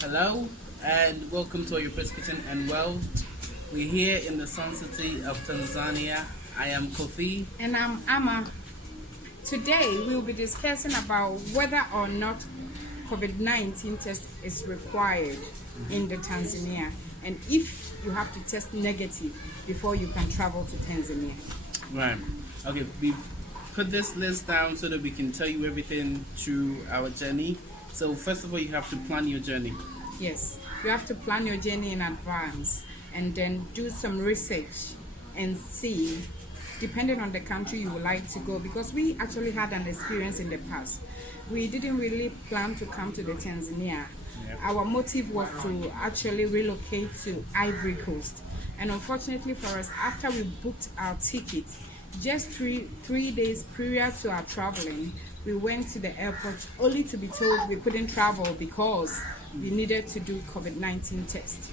Hello and welcome to your Press Kitchen and Well. We're here in the Sun City of Tanzania. I am Kofi. And I'm Amma. Today we'll be discussing about whether or not COVID-19 test is required in the Tanzania and if you have to test negative before you can travel to Tanzania. Right. Okay, we put this list down so that we can tell you everything through our journey. So first of all, you have to plan your journey. Yes, you have to plan your journey in advance and then do some research and see, depending on the country you would like to go, because we actually had an experience in the past. We didn't really plan to come to the Tanzania. Our motive was to actually relocate to Ivory Coast. And unfortunately for us, after we booked our ticket, just three days prior to our traveling, we went to the airport only to be told we couldn't travel because we needed to do COVID-19 test.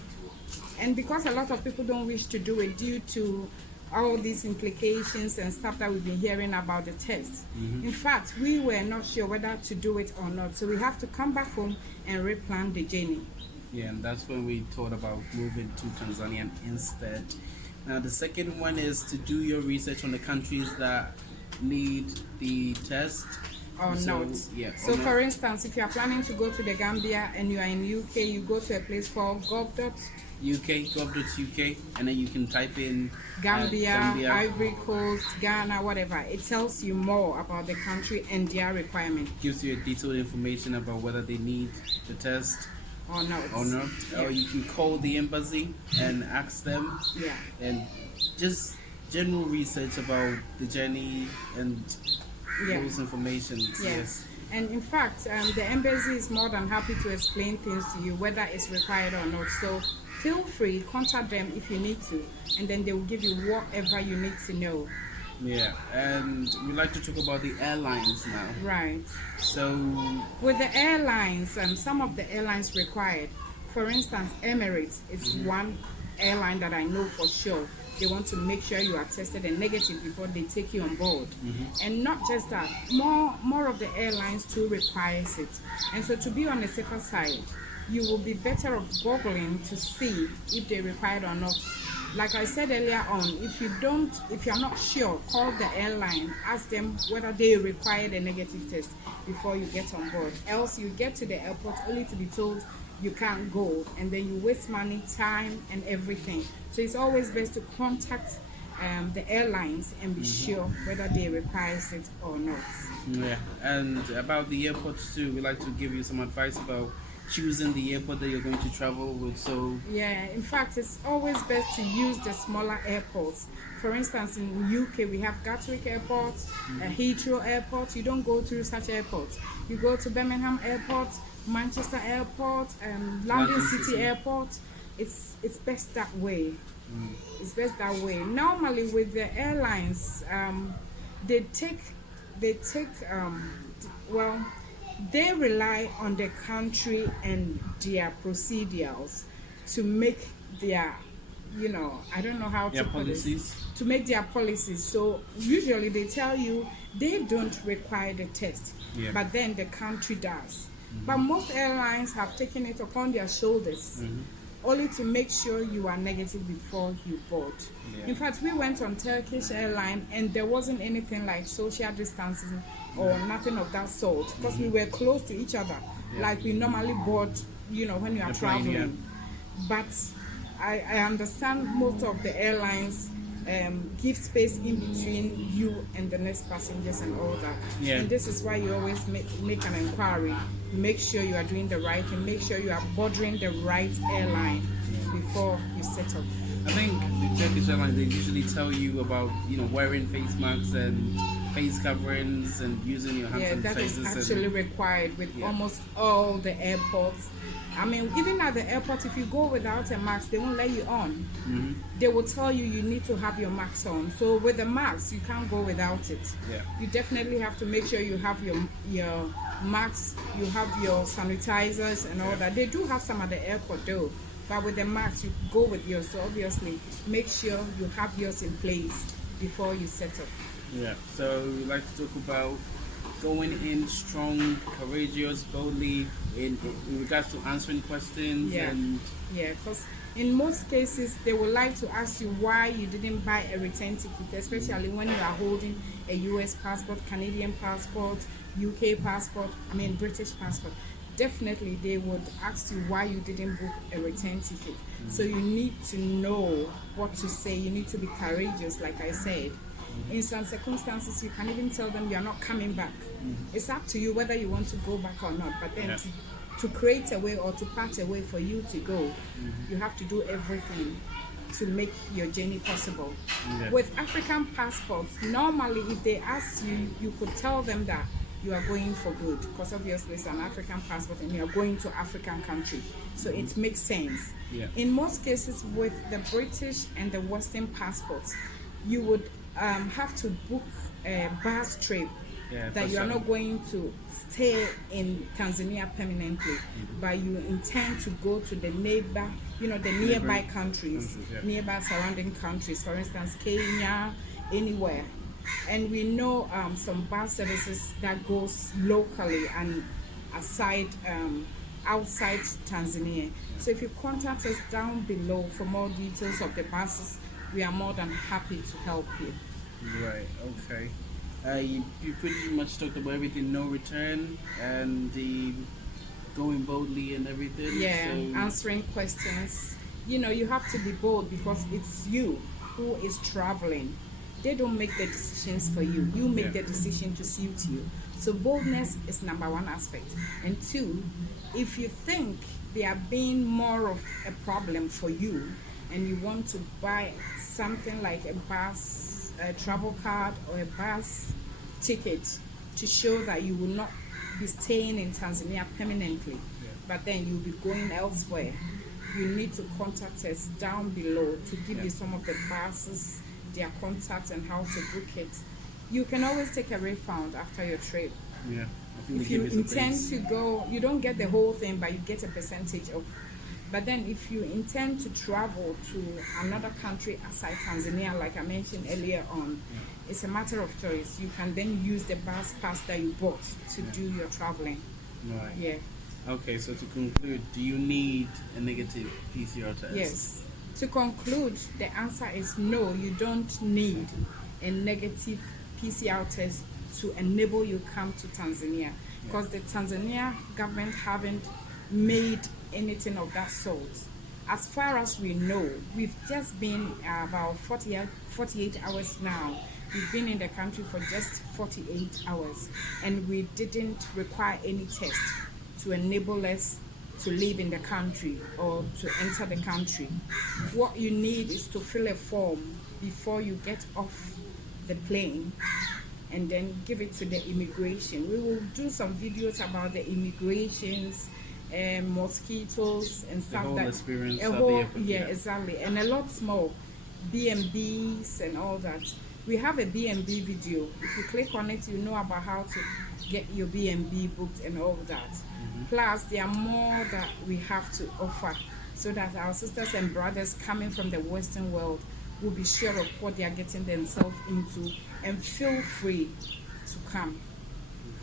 And because a lot of people don't wish to do it due to all these implications and stuff that we've been hearing about the test. In fact, we were not sure whether to do it or not. So we have to come back home and replan the journey. Yeah, and that's when we thought about moving to Tanzania instead. Now, the second one is to do your research on the countries that need the test. Or not. Yeah, so for instance, if you are planning to go to the Gambia and you are in UK, you go to a place called gov.uk, and then you can type in Gambia, Ivory Coast, Ghana, whatever. It tells you more about the country and their requirement. Gives you a detailed information about whether they need the test or not. Yeah. Or you can call the embassy and ask them. Yeah. And just general research about the journey and those information. Yes. And in fact, the embassy is more than happy to explain things to you, whether it's required or not. So feel free, contact them if you need to, and then they will give you whatever you need to know. Yeah, and we'd like to talk about the airlines now. Right. So with the airlines, some of the airlines required, for instance, Emirates is one airline that I know for sure. They want to make sure you are tested and negative before they take you on board. And not just that, more of the airlines too requires it. And so to be on the safer side, you will be better off googling to see if they require it or not. Like I said earlier on, if you're not sure, call the airline, ask them whether they require a negative test before you get on board. Else you get to the airport only to be told you can't go, and then you waste money, time, and everything. So it's always best to contact the airlines and be sure whether they require it or not. Yeah, and about the airports too, we like to give you some advice about choosing the airport that you're going to travel with. So yeah, in fact, it's always best to use the smaller airports. For instance, in UK we have Gatwick Airport, Heathrow Airport. You don't go through such airports. You go to Birmingham Airport, Manchester Airport, London City Airport. It's best that way. It's best that way. Normally with the airlines, they rely on the country and their procedures to make their, I don't know how to put it, to make their policies. So usually they tell you they don't require the test, but then the country does. But most airlines have taken it upon their shoulders only to make sure you are negative before you board. In fact, we went on Turkish airline and there wasn't anything like social distancing or nothing of that sort, because we were close to each other like we normally board, when you are traveling. But I understand most of the airlines give space in between you and the next passengers and all that. And this is why you always make an inquiry. Make sure you are doing the right thing. Make sure you are boarding the right airline before you set up. I think the Turkish Airlines, they usually tell you about, wearing face masks and face coverings and using your hand sanitizers. Yeah, that is actually required with almost all the airports. I mean, even at the airport, if you go without a mask, they won't let you on. They will tell you need to have your mask on. So with the mask, you can't go without it. You definitely have to make sure you have your mask, you have your sanitizers and all that. They do have some at the airport though. But with the mask, you go with yours. So obviously, make sure you have yours in place before you set up. Yeah. So we like to talk about going in strong, courageous, boldly in regards to answering questions. Yeah. And Yeah, because in most cases they would like to ask you why you didn't buy a return ticket, especially when you are holding a US passport, Canadian passport, UK passport, British passport. Definitely they would ask you why you didn't book a return ticket. So you need to know what to say. You need to be courageous, like I said. In some circumstances, you can even tell them you're not coming back. It's up to you whether you want to go back or not. But then to create a way or to part a way for you to go, you have to do everything to make your journey possible. With African passports, normally if they ask you, you could tell them that you are going for good, because obviously it's an African passport and you are going to African country. So it makes sense. In most cases with the British and the Western passports, you would have to book a bus trip that you are not going to stay in Tanzania permanently, but you intend to go to the nearby countries, nearby surrounding countries, for instance, Kenya, anywhere. And we know some bus services that goes locally and outside Tanzania. So if you contact us down below for more details of the buses, we are more than happy to help you. Right, okay. You pretty much talked about everything, no return, and the going boldly and everything. Yeah, so answering questions. You have to be bold because it's you who is traveling. They don't make the decisions for you. You make the decision to suit you. So boldness is number one aspect. And two, if you think they are being more of a problem for you and you want to buy something like a bus, a travel card or a bus ticket to show that you will not be staying in Tanzania permanently, but then you'll be going elsewhere, you need to contact us down below to give you some of the buses, their contacts and how to book it. You can always take a refund after your trip. If you intend to go, you don't get the whole thing, but you get a percentage of. But then if you intend to travel to another country outside Tanzania, like I mentioned earlier on, it's a matter of choice. You can then use the bus pass that you bought to do your traveling. Right. Yeah. Okay, so to conclude, do you need a negative PCR test? Yes. To conclude, the answer is no, you don't need a negative PCR test to enable you come to Tanzania, because the Tanzania government haven't made anything of that sort. As far as we know, we've just been about 48 hours now. We've been in the country for just 48 hours and we didn't require any test to enable us to live in the country or to enter the country. What you need is to fill a form before you get off the plane and then give it to the immigration. We will do some videos about the immigrations, mosquitoes and stuff. The whole experience. Exactly, and a lot more, B&Bs and all that. We have a B&B video. If you click on it, you know about how to get your B&B booked and all that. Plus, there are more that we have to offer so that our sisters and brothers coming from the Western world will be sure of what they are getting themselves into, and feel free to come.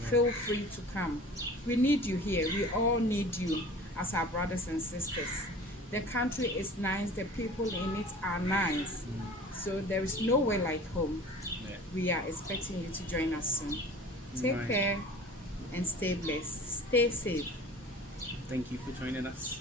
Feel free to come. We need you here. We all need you as our brothers and sisters. The country is nice. The people in it are nice. So there is nowhere like home. We are expecting you to join us soon. Take care and stay blessed. Stay safe. Thank you for joining us.